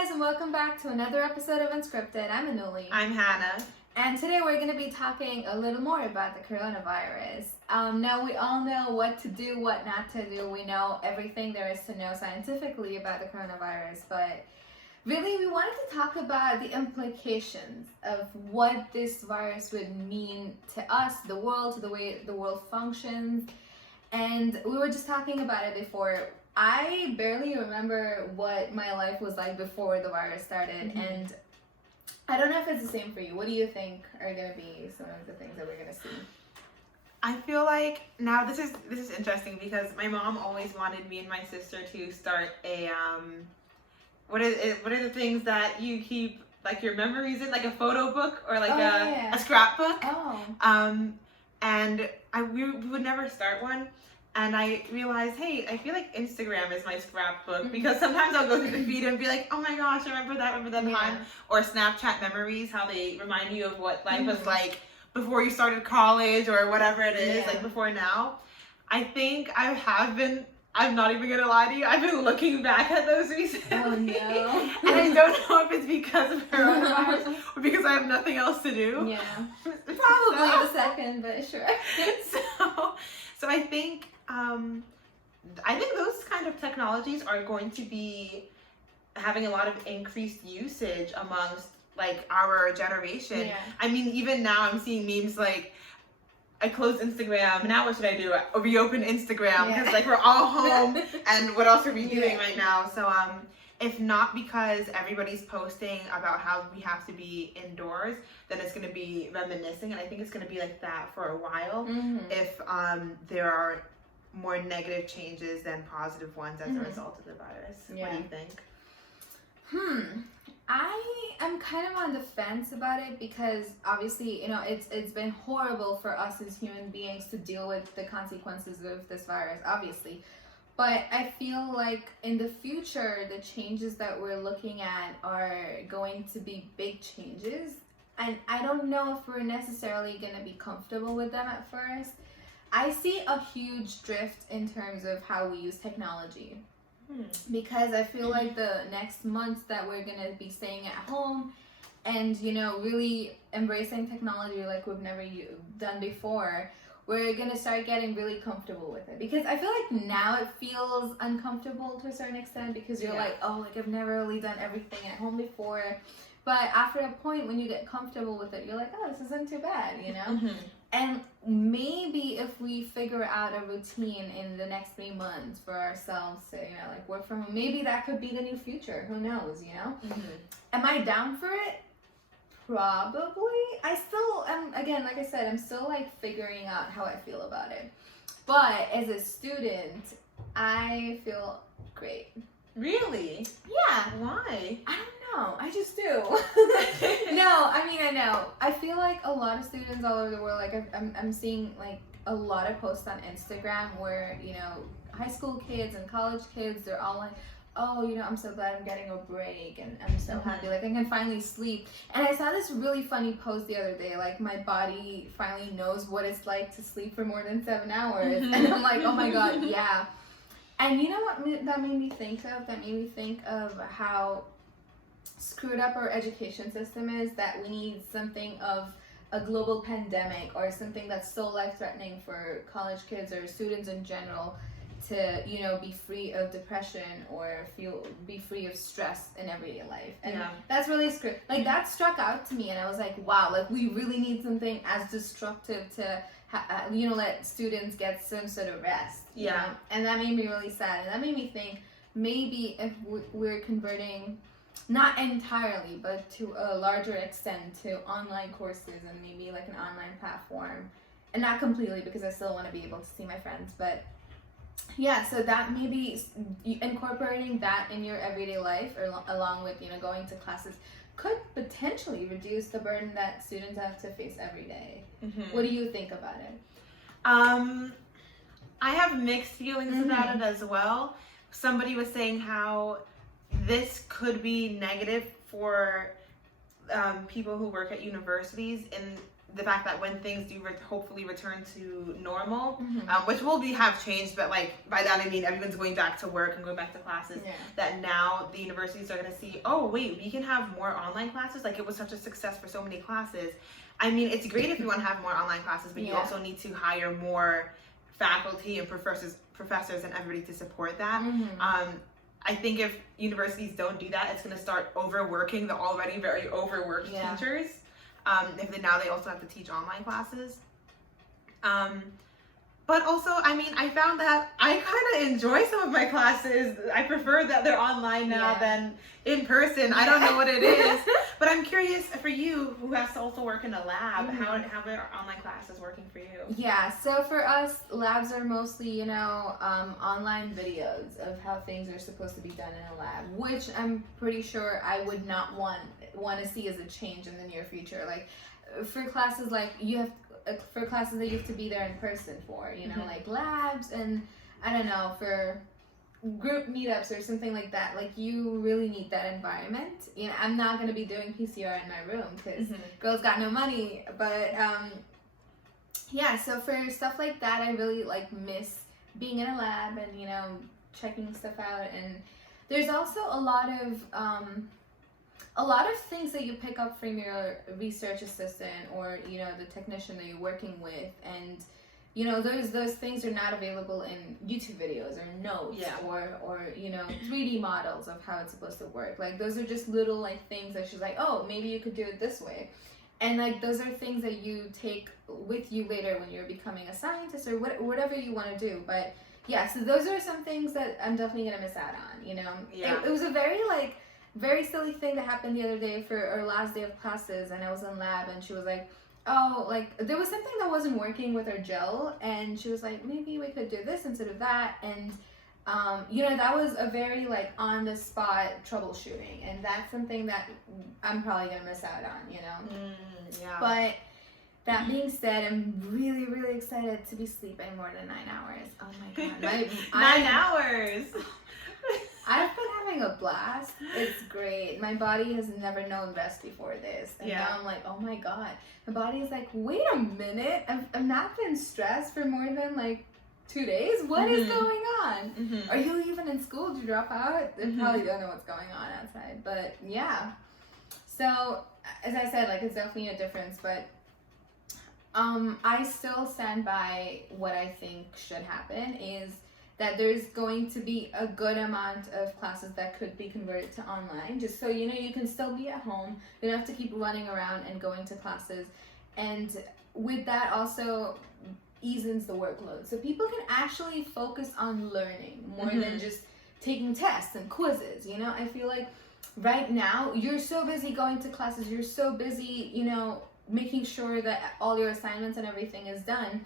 guys, and welcome back to another episode of Unscripted. I'm Anuli. I'm Hannah. And today we're going to be talking a little more about the coronavirus. Now we all know what to do, what not to do. We know everything there is to know scientifically about the coronavirus, but really we wanted to talk about the implications of what this virus would mean to us, the world, to the way the world functions. And we were just talking about it before. I barely remember what my life was like before the virus started, and I don't know if it's the same for you. What do you think are going to be some of the things that we're going to see? I feel like now this is interesting because my mom always wanted me and my sister to start a what are the things that you keep like your memories in, like a photo book or like a scrapbook. And we would never start one. And I realized, hey, I feel like Instagram is my scrapbook because sometimes I'll go through the feed and be like, oh my gosh, remember that time? Or Snapchat memories, how they remind you of what life was like before you started college or whatever it is, like before now. I think I'm not even going to lie to you, I've been looking back at those recently. Oh no. And I don't know if it's because of coronavirus or because I have nothing else to do. Yeah. Probably the second, but sure. So I think those kind of technologies are going to be having a lot of increased usage amongst like our generation. Yeah. I mean, even now I'm seeing memes like, I closed Instagram, now what should I do? Reopen Instagram because like we're all home and what else are we doing right now? So if not because everybody's posting about how we have to be indoors, then it's going to be reminiscing, and I think it's going to be like that for a while if there are more negative changes than positive ones as a result of the virus. What do you think? I am kind of on the fence about it because obviously, you know, it's been horrible for us as human beings to deal with the consequences of this virus, obviously. But I feel like in the future, the changes that we're looking at are going to be big changes. And I don't know if we're necessarily going to be comfortable with them at first. I see a huge drift in terms of how we use technology. Because I feel like the next months that we're going to be staying at home and, you know, really embracing technology like we've never done before, we're going to start getting really comfortable with it. Because I feel like now it feels uncomfortable to a certain extent because you're like, oh, like I've never really done everything at home before. But after a point when you get comfortable with it, you're like, oh, this isn't too bad, you know? And maybe if we figure out a routine in the next 3 months for ourselves to, you know, like work from home, maybe that could be the new future. Who knows, you know? Am I down for it? Probably. I still am, again, like I said, I'm still like figuring out how I feel about it. But as a student, I feel great. Really? Yeah. Why? I don't know. I just do. No, I mean, I know. I feel like a lot of students all over the world, like I'm seeing like a lot of posts on Instagram where, you know, high school kids and college kids, they're all like, oh, you know, I'm so glad I'm getting a break and I'm so happy, like I can finally sleep. And I saw this really funny post the other day, like my body finally knows what it's like to sleep for more than 7 hours. And I'm like, oh my God, yeah. And you know what that made me think of? That made me think of how screwed up our education system is, that we need something of a global pandemic or something that's so life-threatening for college kids or students in general to, you know, be free of depression or be free of stress in everyday life. And that's really screwed. Like that struck out to me and I was like, wow, like we really need something as destructive to you know, let students get some sort of rest. You know? And that made me really sad. And that made me think maybe if we're converting, not entirely, but to a larger extent to online courses and maybe like an online platform. And not completely because I still want to be able to see my friends. But yeah, so that maybe incorporating that in your everyday life or along with, you know, going to classes could potentially reduce the burden that students have to face every day. What do you think about it? I have mixed feelings about it as well. Somebody was saying how this could be negative for people who work at universities the fact that when things do hopefully return to normal, which will have changed, but like by that I mean everyone's going back to work and going back to classes, that now the universities are going to see, oh wait, we can have more online classes. Like it was such a success for so many classes. I mean, it's great if you want to have more online classes, but you also need to hire more faculty and professors and everybody to support that. I think if universities don't do that, it's going to start overworking the already very overworked teachers. If now they also have to teach online classes. But also, I mean, I found that I kind of enjoy some of my classes. I prefer that they're online now than in person. I don't know what it is. But I'm curious for you, who has to also work in a lab, how are online classes working for you? Yeah, so for us, labs are mostly, you know, online videos of how things are supposed to be done in a lab, which I'm pretty sure I would not want to see as a change in the near future. Like, for classes that you have to be there in person for, you know, like labs and, I don't know, for group meetups or something like that, like you really need that environment. You know, I'm not going to be doing PCR in my room because girls got no money, but yeah, so for stuff like that, I really like miss being in a lab and, you know, checking stuff out. And there's also a lot of things that you pick up from your research assistant or, you know, the technician that you're working with, and you know, those things are not available in YouTube videos or notes or you know, 3D models of how it's supposed to work. Like those are just little like things that she's like, oh, maybe you could do it this way. And like those are things that you take with you later when you're becoming a scientist or whatever you want to do. But yeah, so those are some things that I'm definitely gonna miss out on, you know. It was a very silly thing that happened the other day for our last day of classes, and I was in lab and she was like, oh, like there was something that wasn't working with our gel, and she was like, maybe we could do this instead of that. And you know, that was a very like on the spot troubleshooting, and that's something that I'm probably gonna miss out on, you know. But that being said, I'm really, really excited to be sleeping more than 9 hours. Oh my god, 9 hours. I've been having a blast. It's great. My body has never known rest before this. And now I'm like, oh my god. My body is like, wait a minute. I've not been stressed for more than like 2 days. What is going on? Are you even in school? Did you drop out? They probably don't know what's going on outside. But yeah. So, as I said, like it's definitely a difference. But I still stand by what I think should happen is that there's going to be a good amount of classes that could be converted to online, just so you know you can still be at home. You don't have to keep running around and going to classes. And with that also eases the workload. So people can actually focus on learning more than just taking tests and quizzes. You know, I feel like right now you're so busy going to classes, you're so busy, you know, making sure that all your assignments and everything is done.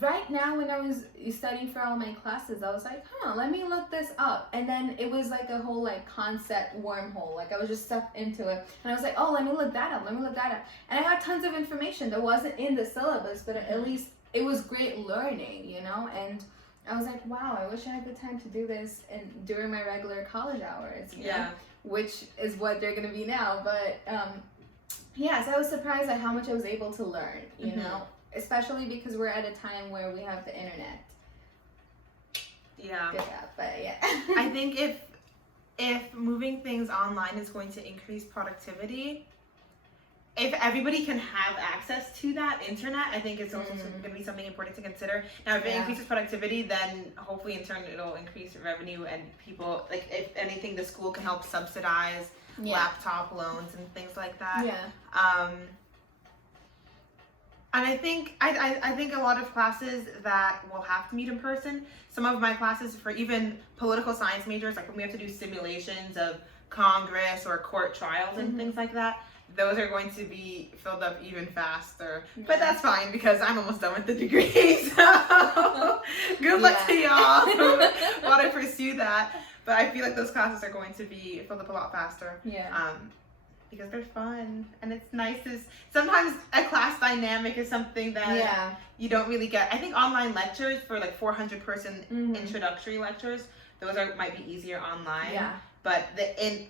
Right now, when I was studying for all my classes, I was like, let me look this up. And then it was like a whole like concept wormhole. Like I was just sucked into it. And I was like, oh, let me look that up. And I got tons of information that wasn't in the syllabus, but at least it was great learning, you know? And I was like, wow, I wish I had the time to do this during my regular college hours, you know? Which is what they're going to be now. But yeah, so I was surprised at how much I was able to learn, you know? Especially because we're at a time where we have the internet. Yeah. Good job, but yeah. I think if moving things online is going to increase productivity, if everybody can have access to that internet, I think it's also going to be something important to consider. Now, if it increases productivity, then hopefully in turn it'll increase revenue, and people, like if anything, the school can help subsidize laptop loans and things like that. And I think a lot of classes that will have to meet in person, some of my classes for even political science majors, like when we have to do simulations of Congress or court trials and things like that, those are going to be filled up even faster. But that's fine because I'm almost done with the degree. So good luck to y'all who want to pursue that. But I feel like those classes are going to be filled up a lot faster. Because they're fun and it's nice. Sometimes a class dynamic is something that you don't really get. I think online lectures for like 400-person introductory lectures, those might be easier online. But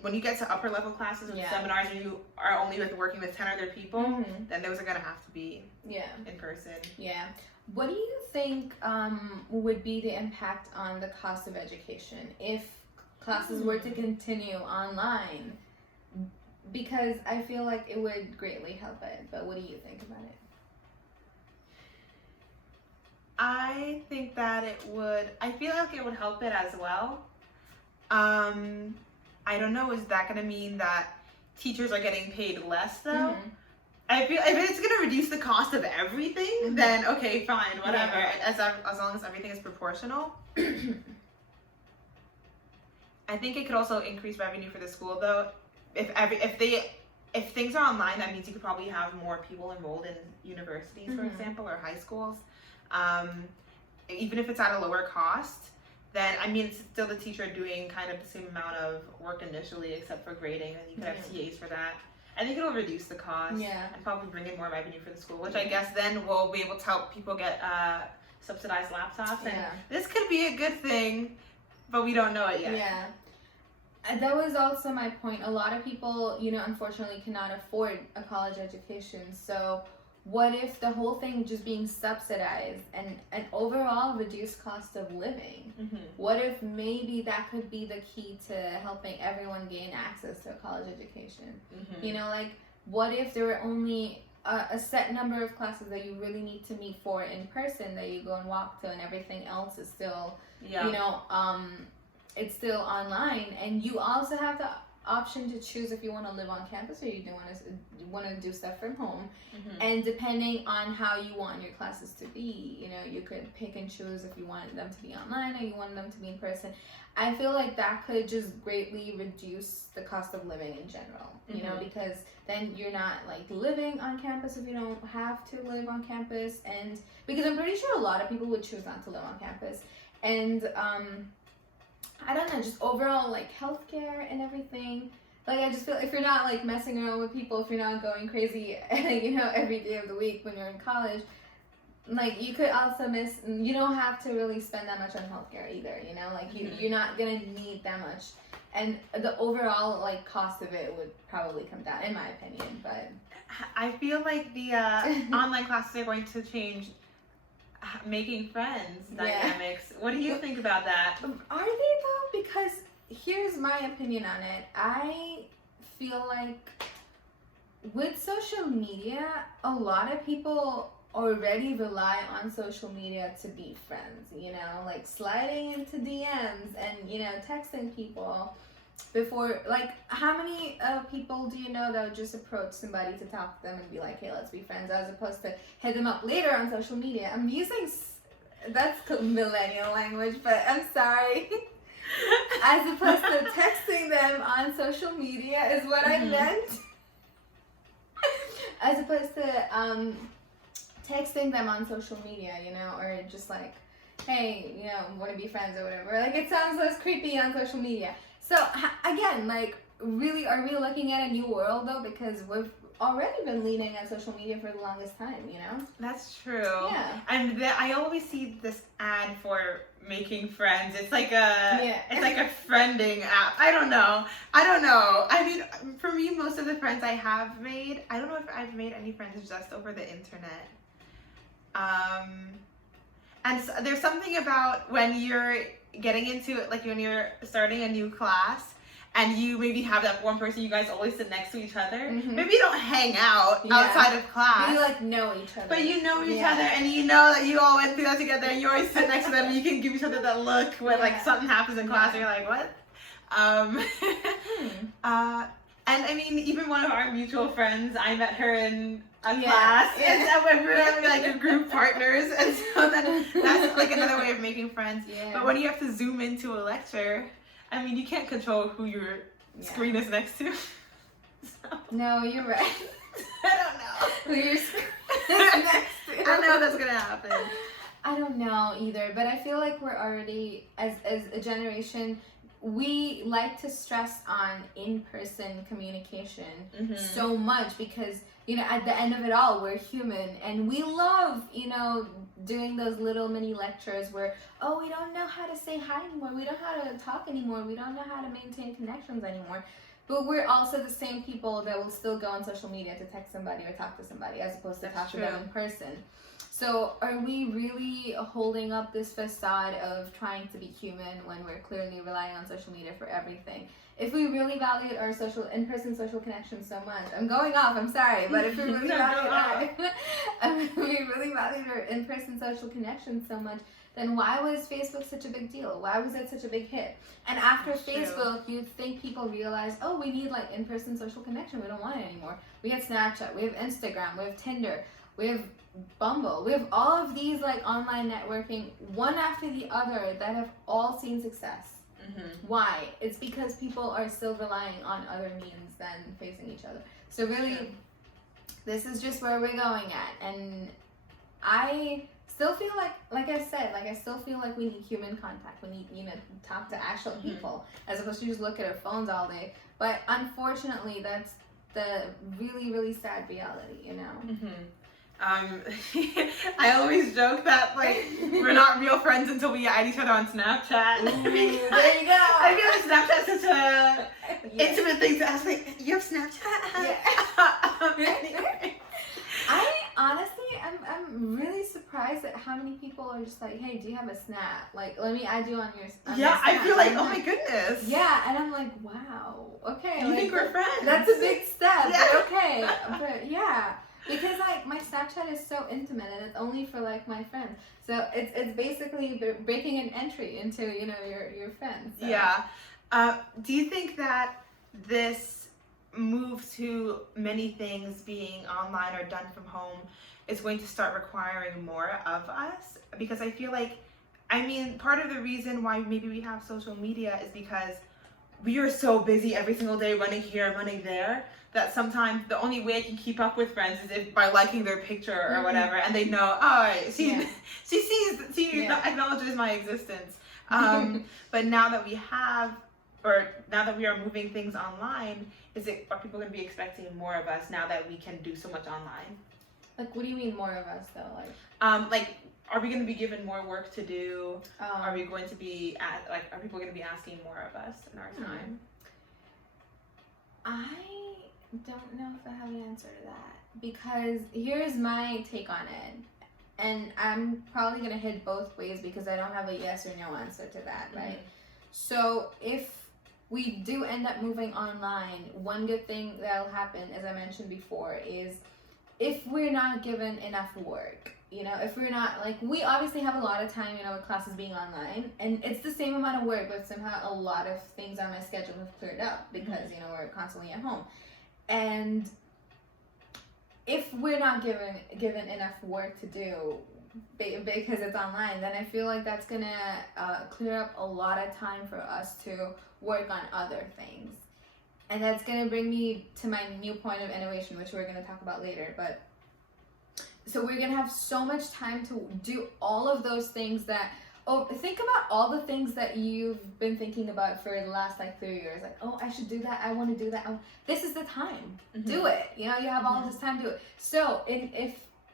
when you get to upper level classes and seminars, and you are only working with 10 other people, then those are gonna have to be in person. Yeah. What do you think would be the impact on the cost of education if classes were to continue online? Because I feel like it would greatly help it. But what do you think about it? I think that it would. I feel like it would help it as well. I don't know, is that going to mean that teachers are getting paid less though? I feel if it's going to reduce the cost of everything, then okay, fine, whatever. As long as everything is proportional. I think it could also increase revenue for the school though. If things are online, that means you could probably have more people enrolled in universities, for example, or high schools. Even if it's at a lower cost, then I mean it's still the teacher doing kind of the same amount of work initially, except for grading, and you could have TAs for that. I think it'll reduce the cost and probably bring in more revenue for the school, which I guess then we'll be able to help people get subsidized laptops. And this could be a good thing, but we don't know it yet. Yeah. That was also my point. A lot of people, unfortunately cannot afford a college education. So what if the whole thing just being subsidized and an overall reduced cost of living? What if maybe that could be the key to helping everyone gain access to a college education? What if there were only a set number of classes that you really need to meet for in person that you go and walk to, and everything else is still, it's still online, and you also have the option to choose if you want to live on campus or you want to do stuff from home. And depending on how you want your classes to be, you could pick and choose if you want them to be online or you want them to be in person. I feel like that could just greatly reduce the cost of living in general, because then you're not like living on campus if you don't have to live on campus. And because I'm pretty sure a lot of people would choose not to live on campus. And I don't know, just overall like healthcare and everything. Like I just feel if you're not like messing around with people, if you're not going crazy, every day of the week when you're in college, like you could also miss. You don't have to really spend that much on healthcare either. Like you're not gonna need that much, and the overall like cost of it would probably come down, in my opinion. But I feel like the online classes are going to change making friends dynamics. What do you think about that? Are they though? Because here's my opinion on it. I feel like with social media, a lot of people already rely on social media to be friends, like sliding into DMs and texting people before. Like how many people do you know that would just approach somebody to talk to them and be like, hey, let's be friends, as opposed to hit them up later on social media? I'm using that's millennial language, but I'm sorry. As opposed to texting them on social media is what I meant. As opposed to texting them on social media, or just like, hey, want to be friends or whatever. Like it sounds less creepy on social media. So again, like, really, are we looking at a new world though? Because we've already been leaning on social media for the longest time, That's true. Yeah. And I always see this ad for making friends. It's like it's like a friending app. I don't know. I mean, for me, most of the friends I have made, I don't know if I've made any friends just over the internet. And so there's something about when you're getting into it, like when you're starting a new class and you maybe have that one person you guys always sit next to each other. Maybe you don't hang out outside of class. You like know each other. But you know each other, and you know that you all went through that together, and you always sit next to them and you can give each other that look when like something happens in class and you're like, what? And I mean, even one of our mutual friends, I met her in a class, and so we were like group partners, and so then that's like another way of making friends. But when you have to zoom into a lecture, I mean, you can't control who your screen is next to. So. No, you're right. I don't know who your screen is next to. I know that's gonna happen. I don't know either, but I feel like we're already, as a generation, we like to stress on in-person communication so much because, you know, at the end of it all, we're human and we love, you know, doing those little mini lectures where, oh, we don't know how to say hi anymore. We don't know how to talk anymore. We don't know how to maintain connections anymore. But we're also the same people that will still go on social media to text somebody or talk to somebody as opposed to talk to them in person. So are we really holding up this facade of trying to be human when we're clearly relying on social media for everything? If we really valued our in-person social connections so much, I'm going off, I'm sorry, but if we really valued our in-person social connections so much, then why was Facebook such a big deal? Why was it such a big hit? And after Facebook, you'd think people realized, oh, we need like in-person social connection. We don't want it anymore. We have Snapchat, we have Instagram, we have Tinder, we have Bumble. We have all of these like online networking, one after the other, that have all seen success. Why? It's because people are still relying on other means than facing each other. So really, this is just where we're going at. And I still feel like I said, like I still feel like we need human contact. We need, you know, talk to actual people as opposed to just look at our phones all day. But unfortunately, that's the really, really sad reality, you know? I always joke that like we're not real friends until we add each other on Snapchat. Ooh, there you go. I feel like Snapchat's such a intimate thing to ask. Like, you have Snapchat? I honestly, I'm really surprised at how many people are just like, hey, do you have a Snap? Like, let me add you on your Snap. I feel like, oh my goodness. Yeah, and I'm like, wow, okay. You think we're friends? That's a big step, but okay. But yeah. Because like my Snapchat is so intimate and it's only for like my friends, so it's basically breaking an entry into, you know, your friends. So. Yeah. Do you think that this move to many things being online or done from home is going to start requiring more of us? Because I feel like, I mean, part of the reason why maybe we have social media is because we are so busy every single day running here, running there, that sometimes the only way I can keep up with friends is if by liking their picture or whatever, and they know, oh, she acknowledges my existence. But now that we are moving things online, are people going to be expecting more of us now that we can do so much online? Like, what do you mean more of us though? Like, are we going to be given more work to do? Are we going to be are people going to be asking more of us in our time? I don't know if I have an answer to that, because here's my take on it, and I'm probably going to hit both ways because I don't have a yes or no answer to that, right? So if we do end up moving online, one good thing that'll happen, as I mentioned before, is if we're not given enough work, you know, if we're not, like, we obviously have a lot of time, you know, with classes being online, and it's the same amount of work, but somehow a lot of things on my schedule have cleared up because, you know, we're constantly at home. And if we're not given enough work to do because it's online, then I feel like that's gonna clear up a lot of time for us to work on other things. And that's gonna bring me to my new point of innovation, which we're gonna talk about later. But so we're gonna have so much time to do all of those things that, think about all the things that you've been thinking about for the last like 3 years. Like, oh, I should do that. I want to do that. This is the time. Do it. You know, you have all this time to do it. So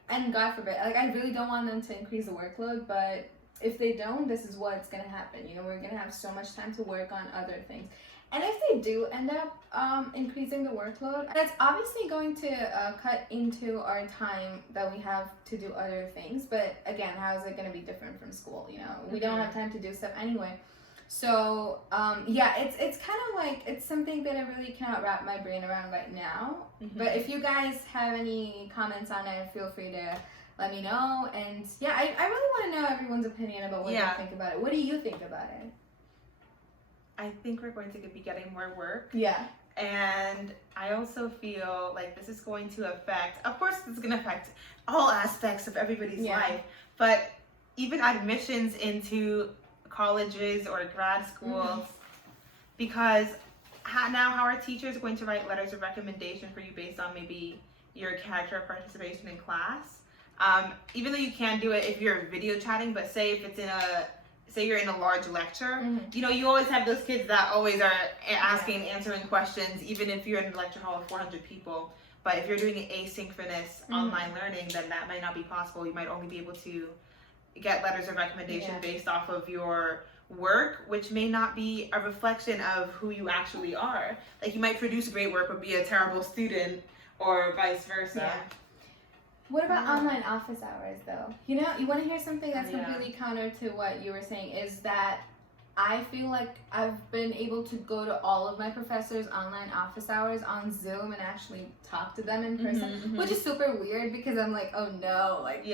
and God forbid, like, I really don't want them to increase the workload, but if they don't, this is what's going to happen. You know, we're going to have so much time to work on other things. And if they do end up increasing the workload, that's obviously going to cut into our time that we have to do other things. But again, how is it going to be different from school? You know, we don't have time to do stuff anyway. So it's kind of like, it's something that I really cannot wrap my brain around right now. But if you guys have any comments on it, feel free to let me know. And yeah, I really want to know everyone's opinion about what they think about it. What do you think about it? I think we're going to be getting more work. Yeah. And I also feel like this is going to affect, of course, this is going to affect all aspects of everybody's life, but even admissions into colleges or grad schools, because now how are teachers going to write letters of recommendation for you based on maybe your character or participation in class? Even though you can do it if you're video chatting, but say if it's in a say you're in a large lecture, Mm-hmm. you know, you always have those kids that always are asking, answering questions, even if you're in a lecture hall of 400 people. But if you're doing an asynchronous online learning, then that might not be possible. You might only be able to get letters of recommendation based off of your work, which may not be a reflection of who you actually are. Like, you might produce great work but be a terrible student, or vice versa. Yeah. What about online office hours, though? You know, you want to hear something that's completely counter to what you were saying, is that I feel like I've been able to go to all of my professors' online office hours on Zoom and actually talk to them in person, which is super weird because I'm like, oh no, like,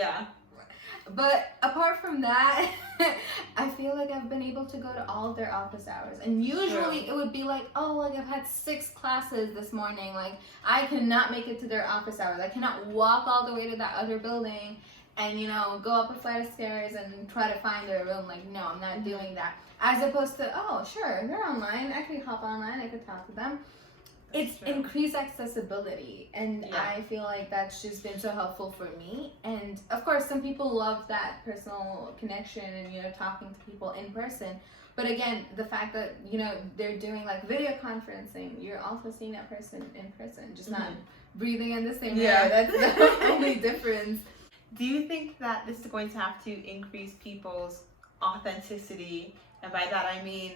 But apart from that, I feel like I've been able to go to all of their office hours. And usually it would be like, oh, like I've had 6 classes this morning. Like, I cannot make it to their office hours. I cannot walk all the way to that other building and, you know, go up a flight of stairs and try to find their room. Like, no, I'm not doing that. As opposed to, oh, sure, they're online. I could hop online. I could talk to them. It's increased accessibility, and I feel like that's just been so helpful for me. And of course, some people love that personal connection and, you know, talking to people in person. But again, the fact that, you know, they're doing like video conferencing, you're also seeing that person in person, just not breathing in the same air. That's the only difference. Do you think that this is going to have to increase people's authenticity? And by that I mean,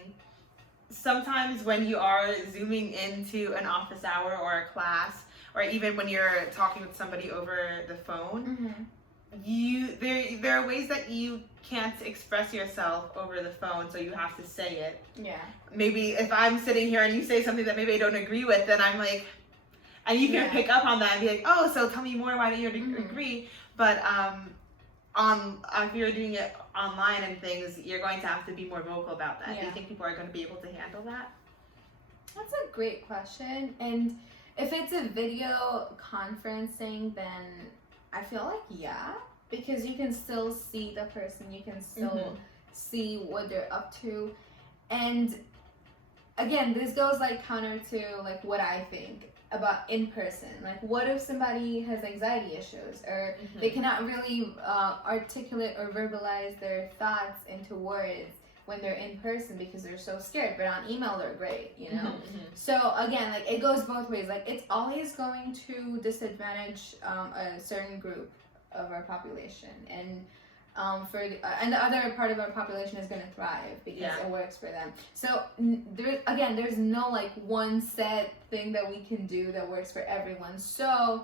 sometimes when you are zooming into an office hour or a class, or even when you're talking with somebody over the phone, there are ways that you can't express yourself over the phone, so you have to say it. Yeah. Maybe if I'm sitting here and you say something that maybe I don't agree with, then I'm like, and you can pick up on that and be like, oh, so tell me more, why don't you agree? But if you're doing it online and things, you're going to have to be more vocal about that. Do you think people are going to be able to handle that? That's a great question. And if it's a video conferencing, then I feel like because you can still see the person, you can still see what they're up to. And again, this goes like counter to like what I think about in person. Like, what if somebody has anxiety issues, or they cannot really articulate or verbalize their thoughts into words when they're in person because they're so scared, but on email they're great, you know? So again, like, it goes both ways. Like, it's always going to disadvantage a certain group of our population, and the other part of our population is going to thrive because it works for them. So there's no like one set thing that we can do that works for everyone. So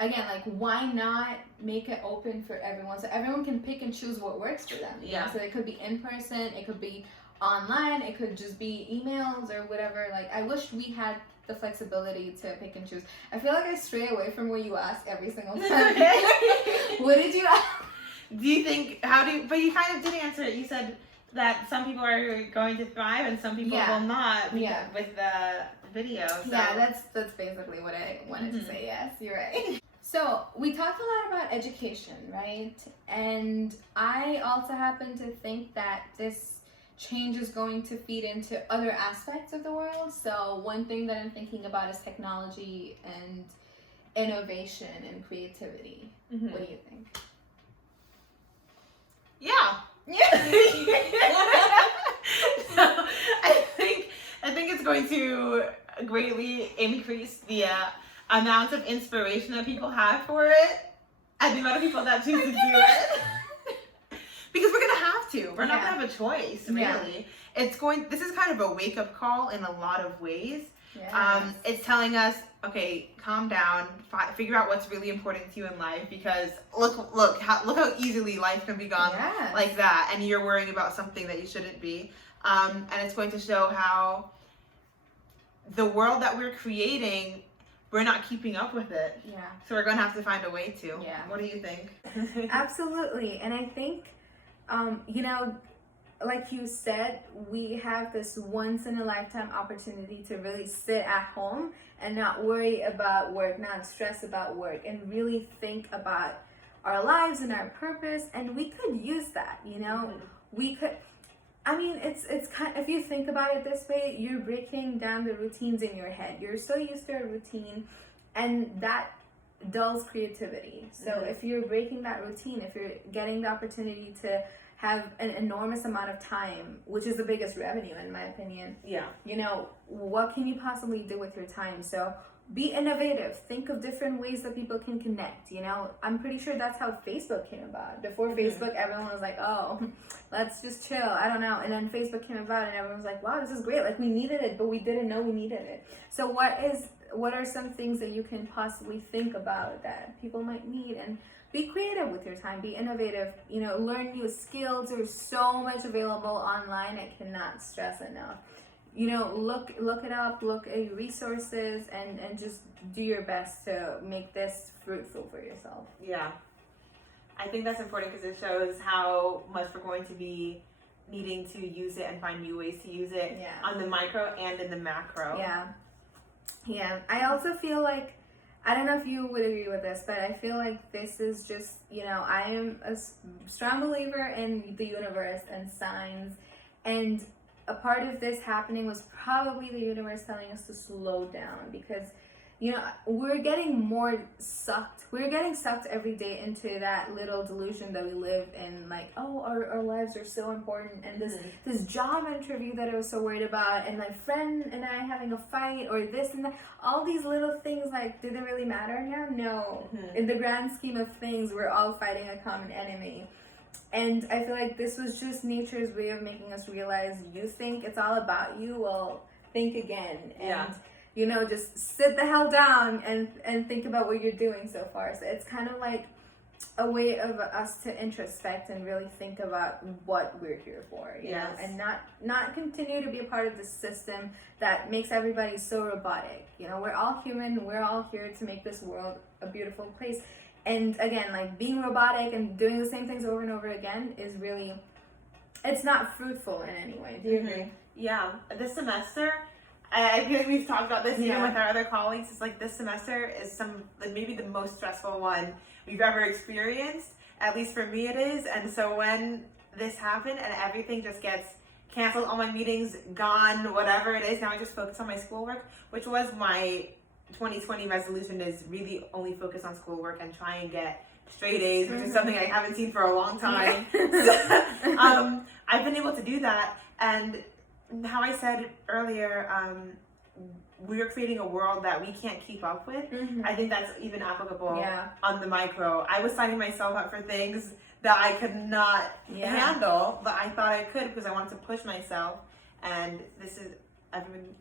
again, like, why not make it open for everyone so everyone can pick and choose what works for them? You know? So it could be in person, it could be online, it could just be emails or whatever. Like, I wish we had the flexibility to pick and choose. I feel like I stray away from what you ask every single time. What did you ask? Do you think, but you kind of did answer it. You said that some people are going to thrive and some people will not with the video. So. Yeah, that's basically what I wanted to say. Yes, you're right. So we talked a lot about education, right? And I also happen to think that this change is going to feed into other aspects of the world. So one thing that I'm thinking about is technology and innovation and creativity. What do you think? So, I think it's going to greatly increase the amount of inspiration that people have for it, and the amount of people that choose to do it. Because we're gonna have to. We're not gonna have a choice, really. This is kind of a wake-up call in a lot of ways. It's telling us, okay, calm down, figure out what's really important to you in life, because look how easily life can be gone like that, and you're worrying about something that you shouldn't be. And it's going to show how the world that we're creating, we're not keeping up with it. So we're going to have to find a way to. What do you think? Absolutely. And I think, you know, like you said, we have this once in a lifetime opportunity to really sit at home and not worry about work, not stress about work, and really think about our lives and our purpose. And we could use that, you know. We could, I mean, it's kind of, if you think about it this way, you're breaking down the routines in your head. You're so used to a routine, and that dulls creativity. So if you're breaking that routine, if you're getting the opportunity to have an enormous amount of time, which is the biggest revenue in my opinion. Yeah. You know, what can you possibly do with your time? So be innovative. Think of different ways that people can connect. You know, I'm pretty sure that's how Facebook came about. Before Facebook, everyone was like, oh, let's just chill. I don't know. And then Facebook came about and everyone was like, wow, this is great. Like, we needed it, but we didn't know we needed it. So what are some things that you can possibly think about that people might need? And be creative with your time. Be innovative. You know, learn new skills. There's so much available online. I cannot stress enough. You know, look it up, look at resources, and just do your best to make this fruitful for yourself. Yeah. I think that's important because it shows how much we're going to be needing to use it and find new ways to use it on the micro and in the macro. Yeah. I also feel like, I don't know if you would agree with this, but I feel like this is just, you know, I am a strong believer in the universe and signs, and a part of this happening was probably the universe telling us to slow down because, you know, we're getting sucked every day into that little delusion that we live in, like, oh, our lives are so important, and this job interview that I was so worried about, and my friend and I having a fight, or this and that, all these little things, like, do they really matter now? No. In the grand scheme of things, we're all fighting a common enemy. And I feel like this was just nature's way of making us realize, you think it's all about you, well, think again. And, you know, just sit the hell down and think about what you're doing so far. So it's kind of like a way of us to introspect and really think about what we're here for, you know, and not continue to be a part of the system that makes everybody so robotic. You know, we're all human. We're all here to make this world a beautiful place. And again, like, being robotic and doing the same things over and over again is really, it's not fruitful in any way. Do you agree? Yeah. This semester, I feel like we've talked about this even with our other colleagues. It's like this semester is maybe the most stressful one we've ever experienced. At least for me it is. And so when this happened and everything just gets canceled, all my meetings gone, whatever it is, now I just focus on my schoolwork, which was my 2020 resolution, is really only focus on schoolwork and try and get straight A's, which is something I haven't seen for a long time. So, I've been able to do that, and how I said earlier, we're creating a world that we can't keep up with. I think that's even applicable on the micro. I was signing myself up for things that I could not handle, but I thought I could because I wanted to push myself, and this is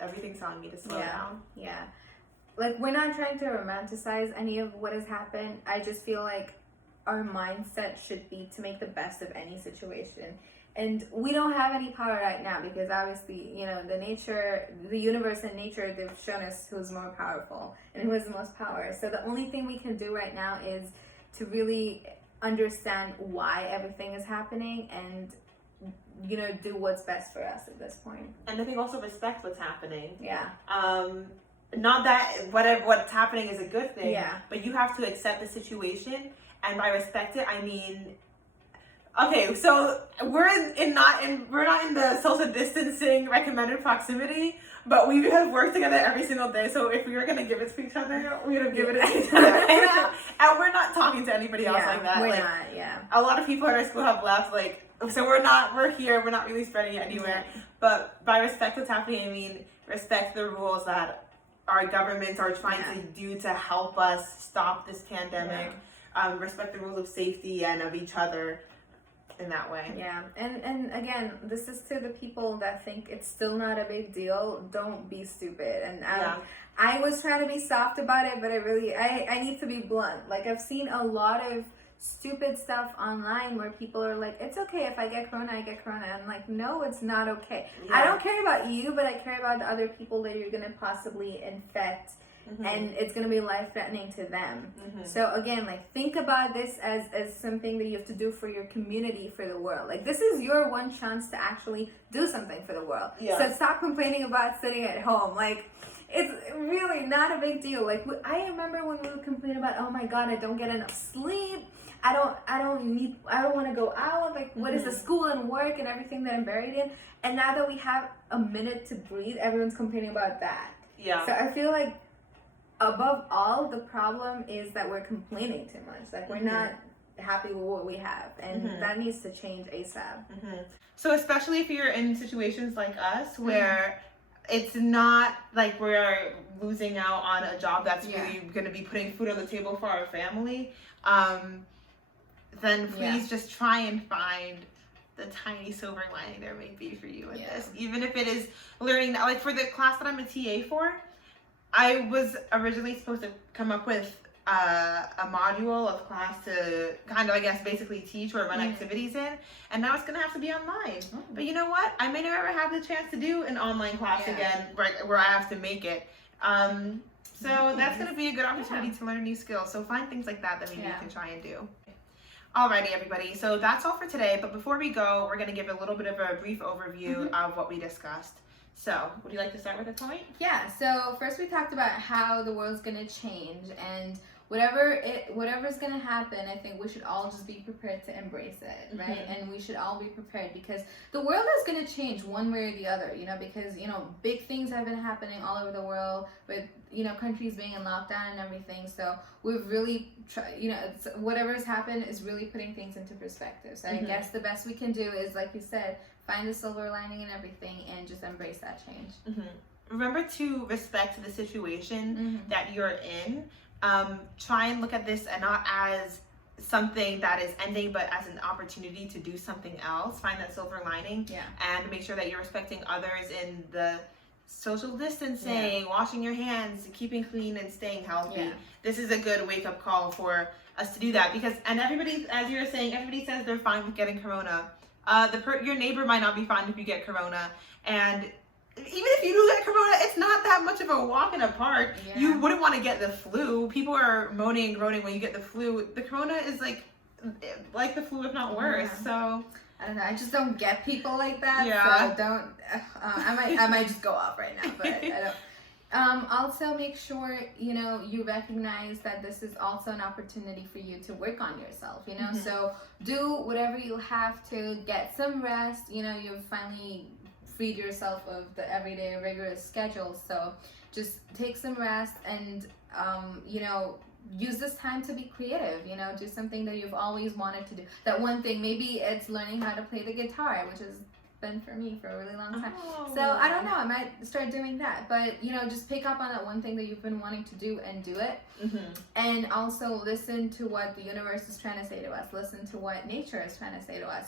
everything's telling me to slow down. Like, we're not trying to romanticize any of what has happened. I just feel like our mindset should be to make the best of any situation. And we don't have any power right now because obviously, you know, the universe and nature, they've shown us who's more powerful and who has the most power. So the only thing we can do right now is to really understand why everything is happening and, you know, do what's best for us at this point. And I think also respect what's happening. Not that what's happening is a good thing, but you have to accept the situation, and by respect it, I mean, okay, so we're not in the social distancing recommended proximity, but we have worked together every single day. So if we were gonna give it to each other, we would have given it to each other right now, and we're not talking to anybody else like that. We're like, not. A lot of people at our school have left. Like, so we're here. We're not really spreading it anywhere. But by respect what's happening, I mean respect the rules that our governments are trying to do to help us stop this pandemic. Respect the rules of safety and of each other in that way. And again, this is to the people that think it's still not a big deal. Don't be stupid. And I was trying to be soft about it, but I need to be blunt. Like, I've seen a lot of stupid stuff online where people are like, it's okay if I get corona, I get corona. I'm like, no, it's not okay. I don't care about you, but I care about the other people that you're gonna possibly infect, and it's gonna be life-threatening to them. So again, like, think about this as something that you have to do for your community, for the world. Like, this is your one chance to actually do something for the world. So stop complaining about sitting at home. Like, it's really not a big deal. Like, I remember when we would complain about, oh my god, I don't get enough sleep, I don't want to go out, like, what is the school and work and everything that I'm buried in. And now that we have a minute to breathe, everyone's complaining about that. So I feel like above all, the problem is that we're complaining too much. Like, we're not happy with what we have, and that needs to change ASAP. So especially if you're in situations like us where it's not like we're losing out on a job that's really going to be putting food on the table for our family, then please just try and find the tiny silver lining there may be for you in this. Even if it is learning, like for the class that I'm a TA for, I was originally supposed to come up with a module of class to kind of, I guess, basically teach or run activities in, and now it's gonna have to be online. But you know what? I may never have the chance to do an online class again, right, where I have to make it. So that's gonna be a good opportunity to learn new skills. So find things like that maybe you can try and do. Alrighty, everybody. So that's all for today. But before we go, we're gonna give a little bit of a brief overview of what we discussed. So, would you like to start with a point? Yeah, so first we talked about how the world's going to change, and whatever's going to happen, I think we should all just be prepared to embrace it, right? And we should all be prepared, because the world is going to change one way or the other, because, big things have been happening all over the world with, countries being in lockdown and everything. So we've really whatever's happened is really putting things into perspective. So I guess the best we can do is, like you said, find the silver lining in everything and just embrace that change. Remember to respect the situation that you're in. Try and look at this and not as something that is ending, but as an opportunity to do something else. Find that silver lining, and make sure that you're respecting others in the social distancing, washing your hands, keeping clean, and staying healthy. This is a good wake-up call for us to do that, because, and everybody, as you were saying, everybody says they're fine with getting corona. Your neighbor might not be fine if you get corona, and even if you do get corona, it's not that much of a walk in the park. You wouldn't want to get the flu. People are moaning and groaning when you get the flu. The corona is like the flu, if not worse. So I don't know. I just don't get people like that. So don't. I might just go off right now, but I don't. Also make sure, you recognize that this is also an opportunity for you to work on yourself, so do whatever you have to get some rest. You've finally freed yourself of the everyday rigorous schedule. So just take some rest and, use this time to be creative, do something that you've always wanted to do. That one thing, maybe it's learning how to play the guitar, which has been for me for a really long time. So I don't know, I might start doing that, but just pick up on that one thing that you've been wanting to do and do it. And also listen to what the universe is trying to say to us. Listen to what nature is trying to say to us.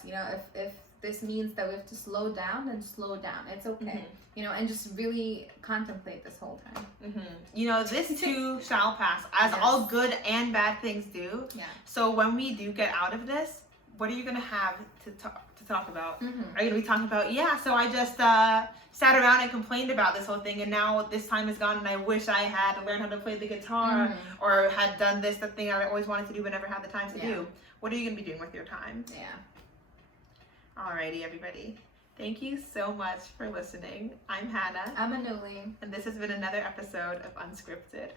If this means that we have to slow down, then slow down. It's okay. And just really contemplate this whole time. This too shall pass, as all good and bad things do. So when we do get out of this, what are you gonna have to talk about? Are you gonna be talking about, so I just sat around and complained about this whole thing, and now this time is gone, and I wish I had learned how to play the guitar, or had done this, the thing I always wanted to do but never had the time to do? What are you gonna be doing with your time? Alrighty, everybody. Thank you so much for listening. I'm Hannah. I'm Anuli. And this has been another episode of Unscripted.